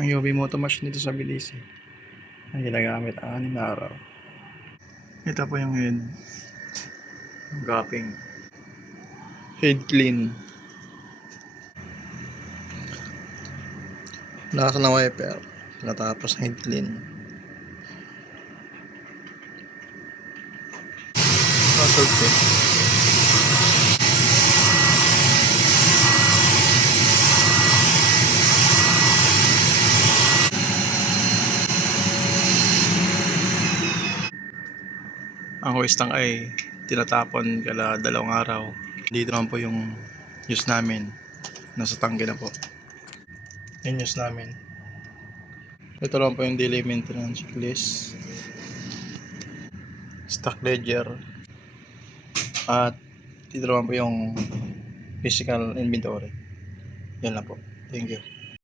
Ang UV moto machine dito sa Belize ay ginagamit 6 na araw. Ito po yung head gapping, head clean, lakas na wiper, natapos head clean. Result eh. Ang hoist tank ay tinatapon kada 2 araw. Dito naman po yung use namin. Nasa tangke na po. Yung use namin. Ito lang po yung daily maintenance checklist, stock ledger, at dito naman po yung physical inventory. Yan lang po. Thank you.